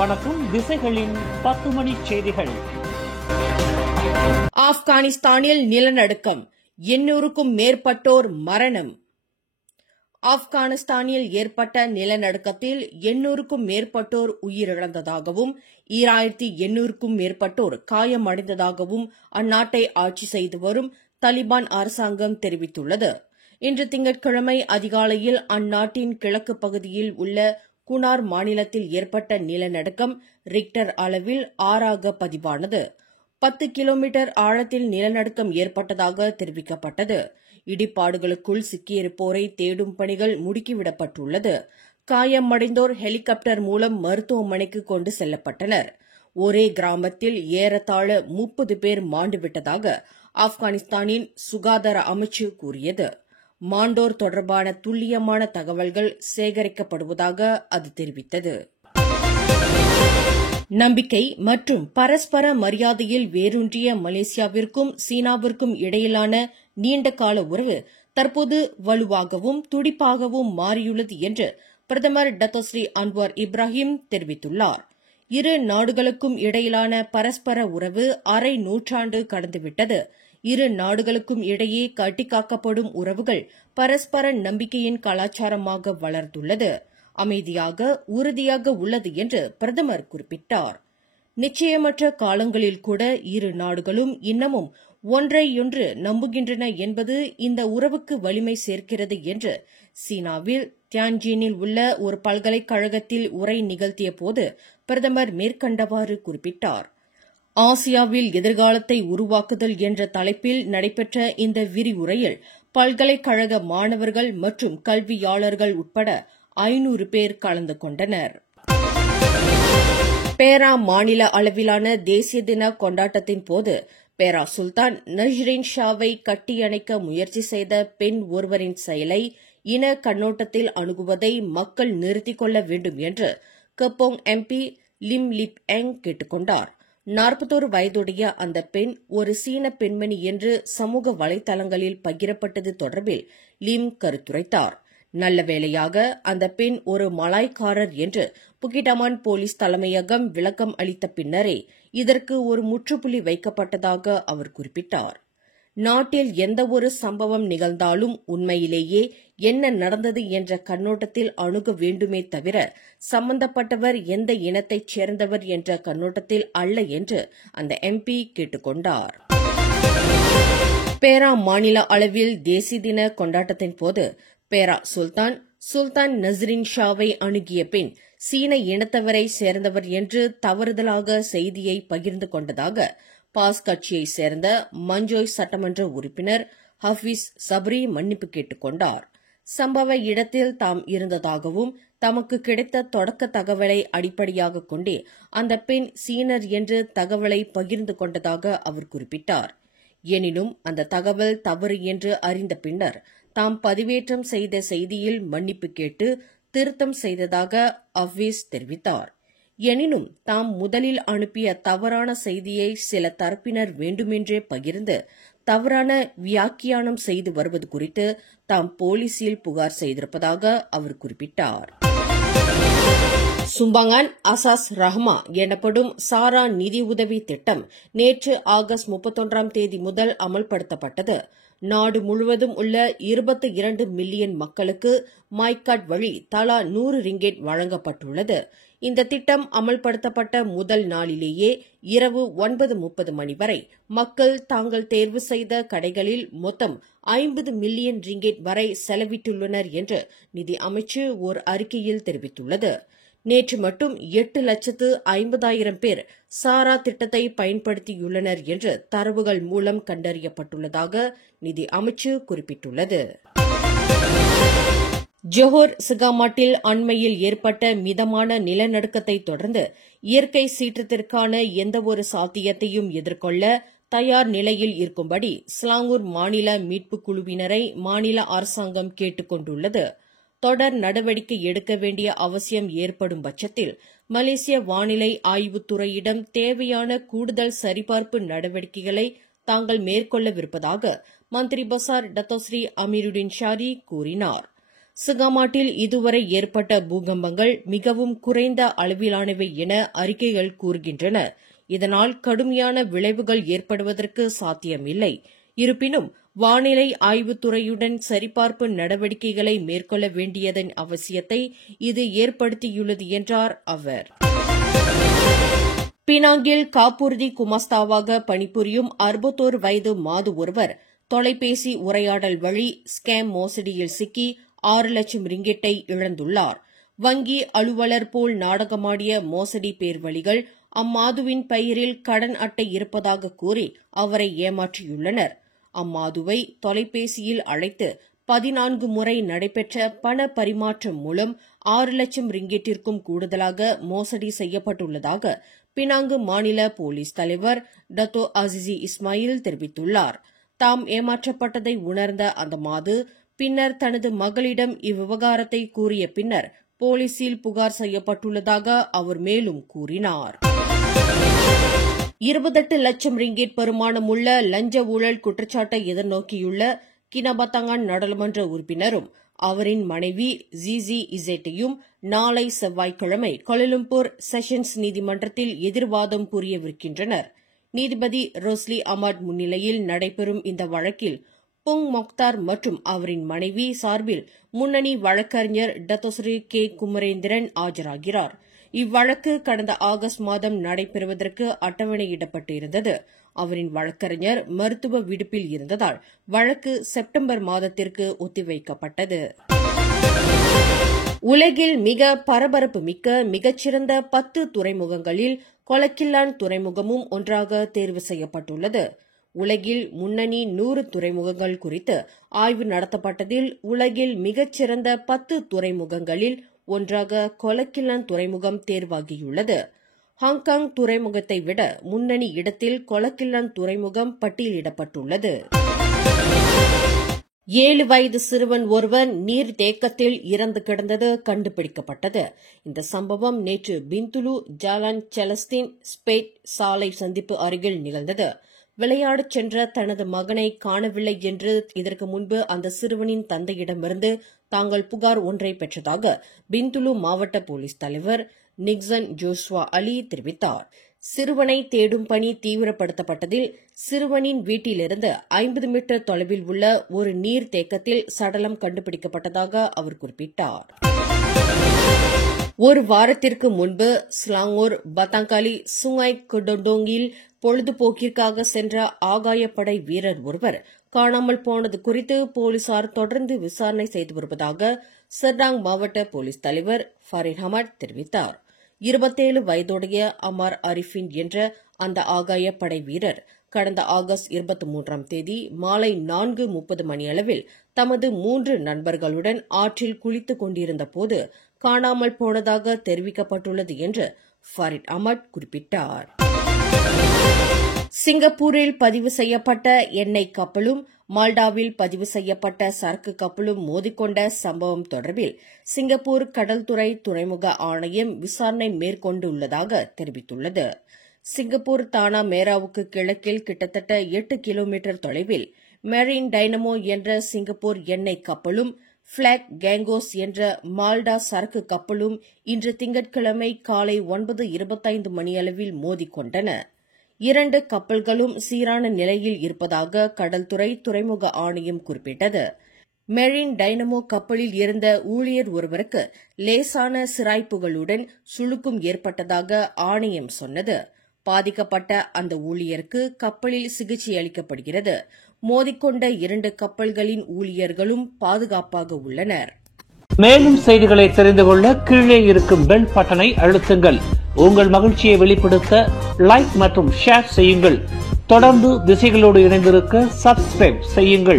வணக்கம். திசைகளின் 10 மணி செய்திகள். ஆப்கானிஸ்தானில் நிலநடுக்கம், 800க்கும் மேற்பட்டோர் மரணம். ஆப்கானிஸ்தானில் ஏற்பட்ட நிலநடுக்கத்தில் 800க்கும் மேற்பட்டோர் உயிரிழந்ததாகவும் 2800க்கும் மேற்பட்டோர் காயமடைந்ததாகவும் அந்நாட்டை ஆட்சி செய்து வரும் தாலிபான் அரசாங்கம் தெரிவித்துள்ளது. இன்று திங்கட்கிழமை அதிகாலையில் அந்நாட்டின் கிழக்கு பகுதியில் உள்ள குனார் மாநிலத்தில் ஏற்பட்ட நிலநடுக்கம் ரிக்டர் அளவில் 6ஆக பதிவானது. 10 கிலோமீட்டர் ஆழத்தில் நிலநடுக்கம் ஏற்பட்டதாக தெரிவிக்கப்பட்டது. இடிபாடுகளுக்குள் சிக்கியிருப்போரை தேடும் பணிகள் முடுக்கிவிடப்பட்டுள்ளது. காயமடைந்தோர் ஹெலிகாப்டர் மூலம் மருத்துவமனைக்கு கொண்டு செல்லப்பட்டனர். ஒரே கிராமத்தில் ஏறத்தாழ 30 பேர் மாண்டுவிட்டதாக ஆப்கானிஸ்தானின் சுகாதார அமைச்சு கூறியது. மாண்டோர் தொடர்பான துல்லியமான தகவல்கள் சேகரிக்கப்படுவதாக அது தெரிவித்தது. நம்பிக்கை மற்றும் பரஸ்பர மரியாதையில் வேரூன்றிய மலேசியாவிற்கும் சீனாவிற்கும் இடையிலான நீண்டகால உறவு தற்போது வலுவாகவும் துடிப்பாகவும் மாறியுள்ளது என்று பிரதமர் டத்தோஸ்ரீ அன்வார் இப்ராஹிம் தெரிவித்துள்ளார். இரு நாடுகளுக்கும் இடையிலான பரஸ்பர உறவு அரை நூற்றாண்டு கடந்துவிட்டது. இரு நாடுகளுக்கும் இடையே கட்டிக்காக்கப்படும் உறவுகள் பரஸ்பர நம்பிக்கையின் கலாச்சாரமாக வளர்ந்துள்ளது. அமைதியாக உறுதியாக உள்ளது என்று பிரதமர் குறிப்பிட்டார். நிச்சயமற்ற காலங்களில் கூட இரு நாடுகளும் இன்னமும் ஒன்றையொன்று நம்புகின்றன என்பது இந்த உறவுக்கு வலிமை சேர்க்கிறது என்று சீனாவில் தியான்ஜினில் உள்ள ஒரு பல்கலைக்கழகத்தில் உரை நிகழ்த்திய போது பிரதமர் மேற்கண்டவாறு குறிப்பிட்டார். ஆசியாவில் எதிர்காலத்தை உருவாக்குதல் என்ற தலைப்பில் நடைபெற்ற இந்த விரிவுரையில் பல்கலைக்கழக மாணவர்கள் மற்றும் கல்வியாளர்கள் உட்பட 500 பேர் கலந்து கொண்டனர். பேரா மாநில அளவிலான தேசிய தின கொண்டாட்டத்தின் போது பேரா சுல்தான் நஸ்ரின் ஷாவை கட்டியணைக்க முயற்சி செய்த பெண் ஒருவரின் செயலை இன கண்ணோட்டத்தில் அணுகுவதை மக்கள் நிறுத்திக் கொள்ள வேண்டும் என்று கப்போங் எம்பி லிம் லிப் எங் கேட்டுக் கொண்டார். 41 வயதுடைய அந்த பெண் ஒரு சீன பெண்மணி என்று சமூக வலைதளங்களில் பகிரப்பட்டது தொடர்பில் லிம் கருத்துரைத்தார். நல்ல வேளையாக அந்த பெண் ஒரு மலாய்க்காரர் என்று புக்கிடமான் போலீஸ் தலைமையகம் விளக்கம் அளித்த பின்னரே இதற்கு ஒரு முற்றுப்புள்ளி வைக்கப்பட்டதாக அவர் குறிப்பிட்டார். நாட்டில் எந்தவொரு சம்பவம் நிகழ்ந்தாலும் உண்மையிலேயே என்ன நடந்தது என்ற கண்ணோட்டத்தில் அணுக வேண்டுமே தவிர சம்பந்தப்பட்டவர் எந்த இனத்தைச் சேர்ந்தவர் என்ற கண்ணோட்டத்தில் அல்ல என்று அந்த எம்பி கேட்டுக் கொண்டார். பேரா மாநில அளவில் தேசிய தின கொண்டாட்டத்தின் போது பேரா சுல்தான் நஸ்ரின் ஷாவை அணுகிய பின் சீன இனத்தவரை சேர்ந்தவர் என்று தவறுதலாக செய்தியை பகிர்ந்து கொண்டதாக பாஸ் கட்சியைச் சேர்ந்த மஞ்சோய் சட்டமன்ற உறுப்பினர் ஹபீஸ் சப்ரி மன்னிப்பு கேட்டுக் கொண்டார். சம்பவ இடத்தில் தாம் இருந்ததாகவும் தமக்கு கிடைத்த தொடக்க தகவலை அடிப்படையாக கொண்டே அந்த பெண் சீனர் என்று தகவலை பகிர்ந்து கொண்டதாக அவர் குறிப்பிட்டார். எனினும் அந்த தகவல் தவறு என்று அறிந்த பின்னர் தாம் பதிவேற்றம் செய்த செய்தியில் மன்னிப்பு கேட்டு திருத்தம் செய்ததாக ஹபீஸ் தெரிவித்தார். எனினும் தாம் முதலில் அனுப்பிய தவறான செய்தியை சில தரப்பினர் வேண்டுமென்றே பகிர்ந்து தவறான வியாக்கியானம் செய்து வருவது குறித்து தாம் போலீசில் புகார் செய்திருப்பதாக அவர் குறிப்பிட்டார். சும்பங்கான் அசாஸ் ரஹ்மா எனப்படும் சாரா நிதியுதவி திட்டம் நேற்று ஆகஸ்ட் 31ஆம் தேதி முதல் அமல்படுத்தப்பட்டது. நாடு முழுவதும் உள்ள 22 மில்லியன் மக்களுக்கு மைகார்ட் வழி தலா 100 ரிங்கெட் வழங்கப்பட்டுள்ளது. இந்த திட்டம் அமல்படுத்தப்பட்ட முதல் நாளிலேயே இரவு 9:30 மணி வரை மக்கள் தாங்கள் தேர்வு செய்த கடைகளில் மொத்தம் 50 மில்லியன் ரிங்கெட் வரை செலவிட்டுள்ளனர் என்று நிதி அமைச்சு ஓர் அறிக்கையில் தெரிவித்துள்ளது. நேற்று மட்டும் 8,50,000 பேர் சாரா திட்டத்தை பயன்படுத்தியுள்ளனர் என்று தரவுகள் மூலம் கண்டறியப்பட்டுள்ளதாக நிதி அமைச்சு குறிப்பிட்டுள்ளது. ஜோஹர் சிகாமாட்டில் அண்மையில் ஏற்பட்ட மிதமான நிலநடுக்கத்தை தொடர்ந்து இயற்கை சீற்றத்திற்கான எந்தவொரு சாத்தியத்தையும் எதிர்கொள்ள தயார் நிலையில் இருக்கும்படி ஸ்லாங்கூர் மாநில மீட்புக் குழுவினரை மாநில அரசாங்கம் கேட்டுக் கொண்டுள்ளது. தொடர் நடவடிக்கை எடுக்க வேண்டிய அவசியம் ஏற்படும் பட்சத்தில் மலேசிய வானிலை ஆய்வுத்துறையிடம் தேவையான கூடுதல் சரிபார்ப்பு நடவடிக்கைகளை தாங்கள் மேற்கொள்ளவிருப்பதாக மந்திரி பசார் டத்தோஸ்ரீ அமீருடின் ஷாரி கூறினார். சிகாமாட்டில் இதுவரை ஏற்பட்ட பூகம்பங்கள் மிகவும் குறைந்த அளவிலானவை என அறிக்கைகள் கூறுகின்றன. இதனால் கடுமையான விளைவுகள் ஏற்படுவதற்கு சாத்தியமில்லை. இருப்பினும் வானிலை ஆய்வுத்துறையுடன் சரிபார்ப்பு நடவடிக்கைகளை மேற்கொள்ள வேண்டியதன் அவசியத்தை இது ஏற்படுத்தியுள்ளது என்றார் அவர். பினாங்கில் காப்புறுதி குமாஸ்தாவாக பணிபுரியும் 61 வயது மாது ஒருவர் தொலைபேசி உரையாடல் வழி ஸ்கேம் மோசடியில் சிக்கி 6 லட்சம் ரிங்கிட்டை இழந்துள்ளார். வங்கி அலுவலர் போல் நாடகமாடிய மோசடி பேர்வழிகள் அம்மாதுவின் பெயரில் கடன் அட்டை இருப்பதாக கூறி அவரை ஏமாற்றியுள்ளனர். அம்மாதுவை தொலைபேசியில் அழைத்து 14 முறை நடைபெற்ற பண பரிமாற்றம் மூலம் 6 லட்சம் ரிங்கிட்டிற்கும் கூடுதலாக மோசடி செய்யப்பட்டுள்ளதாக பினாங்கு மாநில போலீஸ் தலைவர் டத்தோ அசிசி இஸ்மாயில் தெரிவித்துள்ளார். தாம் ஏமாற்றப்பட்டதை உணர்ந்த அந்த மாது பின்னர் தனது மகளிடம் இவ்விவகாரத்தை கூறிய பின்னர் போலீசில் புகார் செய்யப்பட்டுள்ளதாக அவர் மேலும் கூறினார். 28 லட்சம் ரிங்கிட் பெறுமானமுள்ள லஞ்ச ஊழல் குற்றச்சாட்டை எதிர்நோக்கியுள்ள கினபத்தாங்கான் நாடாளுமன்ற உறுப்பினரும் அவரின் மனைவி ஜிசி இசேட்டையும் நாளை செவ்வாய்க்கிழமை கோலாலம்பூர் செஷன்ஸ் நீதிமன்றத்தில் எதிர்வாதம் புரியவிருக்கின்றனர். நீதிபதி ரோஸ்லி அமாட் முன்னிலையில் நடைபெறும் இந்த வழக்கில் புங் மொக்தார் மற்றும் அவரின் மனைவி சார்பில் முன்னணி வழக்கறிஞர் டத்தோஸ்ரீ கே குமரேந்திரன் ஆஜராகிறார். இவ்வழக்கு கடந்த ஆகஸ்ட் மாதம் நடைபெறுவதற்கு அட்டவணையிடப்பட்டிருந்தது. அவரின் வழக்கறிஞர் மருத்துவ விடுப்பில் இருந்ததால் வழக்கு செப்டம்பர் மாதத்திற்கு ஒத்திவைக்கப்பட்டது. உலகில் மிக பரபரப்பு மிக்க மிகச்சிறந்த 10 துறைமுகங்களில் கொலக்கில்லான் துறைமுகமும் ஒன்றாக தேர்வு செய்யப்பட்டுள்ளது. உலகில் முன்னணி 100 துறைமுகங்கள் குறித்து ஆய்வு நடத்தப்பட்டதில் உலகில் மிகச்சிறந்த 10 துறைமுகங்களில் ஒன்றாக கொலக்கில்லான் துறைமுகம் தேர்வாகியுள்ளது. ஹாங்காங் துறைமுகத்தை விட முன்னணி இடத்தில் கொலக்கில்லான் துறைமுகம் பட்டியலிடப்பட்டுள்ளது. 7 வயது சிறுவன் ஒருவன் நீர் தேக்கத்தில் இறந்து கிடந்தது கண்டுபிடிக்கப்பட்டது. இந்த சம்பவம் நேற்று பிந்துலு ஜாலான் செலஸ்தீன் ஸ்பேட் சாலை சந்திப்பு அருகில் நிகழ்ந்தது. விளையாடச் சென்ற தனது மகனை காணவில்லை என்று இதற்கு முன்பு அந்த சிறுவனின் தந்தையிடமிருந்து தாங்கள் புகார் ஒன்றை பெற்றதாக பிந்துலு மாவட்ட போலீஸ் தலைவர் நிக்சன் ஜோஸ்வா அலி தெரிவித்தார். சிறுவனை தேடும் பணி தீவிரப்படுத்தப்பட்டதில் சிறுவனின் வீட்டிலிருந்து 50 மீட்டர் தொலைவில் உள்ள ஒரு நீர் தேக்கத்தில் சடலம் கண்டுபிடிக்கப்பட்டதாக அவர் குறிப்பிட்டார். ஒரு வாரத்திற்கு முன்பு ஸ்லாங்கூர் பத்தாங்காலி சுங்காய் கொடோண்டோங்கில் பொழுதுபோக்கிற்காக சென்ற ஆகாயப்படை வீரர் ஒருவர் காணாமல் போனது குறித்து போலீசார் தொடர்ந்து விசாரணை செய்து வருவதாக சர்டாங் மாவட்ட போலீஸ் தலைவர் ஃபரீத் அஹமட் தெரிவித்தார். 27 வயதுடைய அமார் அரிஃபின் என்ற அந்த ஆகாயப்படை வீரர் கடந்த ஆகஸ்ட் 23ஆம் தேதி மாலை 4:30 மணியளவில் தமது 3 நண்பர்களுடன் ஆற்றில் குளித்துக் கொண்டிருந்த போது காணாமல் போனதாக தெரிவிக்கப்பட்டுள்ளது என்று ஃபரீத் அஹமட் குறிப்பிட்டார். சிங்கப்பூரில் பதிவு செய்யப்பட்ட எண்ணெய் கப்பலும் மால்டாவில் பதிவு செய்யப்பட்ட சரக்கு கப்பலும் மோதிக்கொண்ட சம்பவம் தொடர்பில் சிங்கப்பூர் கடல்துறை துறைமுக ஆணையம் விசாரணை மேற்கொண்டுள்ளதாக தெரிவித்துள்ளது. சிங்கப்பூர் தானா மேராவுக்கு கிழக்கில் கிட்டத்தட்ட 8 கிலோமீட்டர் தொலைவில் மெரின் டைனமோ என்ற சிங்கப்பூர் எண்ணெய் கப்பலும் பிளாக் கேங்கோஸ் என்ற மால்டா சரக்கு கப்பலும் இன்று திங்கட்கிழமை காலை 9:25 மணியளவில் மோதிக்கொண்டன. 2 கப்பல்களும் சீரான நிலையில் இருப்பதாக கடல்துறை துறைமுக ஆணையம் குறிப்பிட்டது. மெரின் டைனமோ கப்பலில் இருந்த ஊழியர் ஒருவருக்கு லேசான சிராய்ப்புகளுடன் சுளுக்கும் ஏற்பட்டதாக ஆணையம் சொன்னது. பாதிக்கப்பட்ட அந்த ஊழியருக்கு கப்பலில் சிகிச்சை அளிக்கப்படுகிறது. மோதிக்கொண்ட 2 கப்பல்களின் ஊழியர்களும் பாதுகாப்பாக உள்ளனர். மேலும் செய்திகளை தெரிந்து கொள்ள கீழே இருக்கும் பெல் பட்டனை அழுத்துங்கள். உங்கள் மகிழ்ச்சியை வெளிப்படுத்த லைக் மற்றும் ஷேர் செய்யுங்கள். தொடர்ந்து திசைகளோடு இணைந்திருக்க சப்ஸ்கிரைப் செய்யுங்கள்.